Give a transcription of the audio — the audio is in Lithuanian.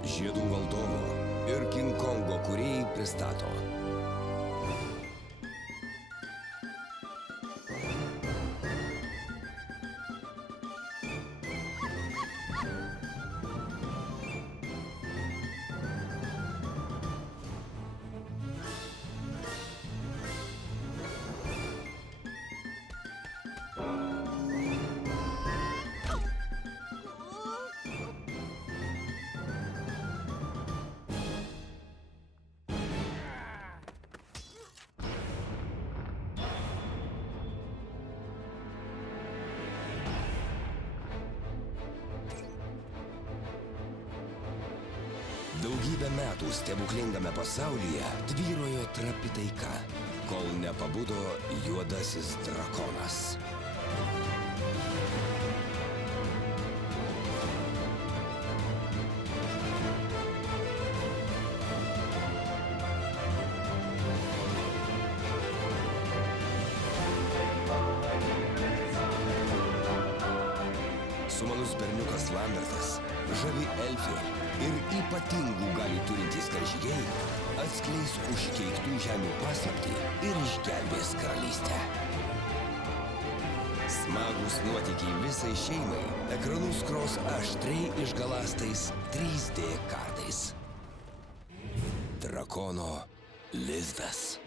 Žiedų valdovo ir King Kongo kūrėjai pristato. Daugybę metų stebuklingame pasaulyje tvyrojo trapi taika, kol nepabudo juodasis drakonas. Sumanus berniukas Lambertas, žavi elfė ir ypatingų galių turintys karžygiai atskleis užkeiktų žemių paslaptį ir išgelbės karalystę. Smagūs nuotykiai visai šeimai ekranus kros aštriai išgalastais 3D kardais. Drakono lizdas.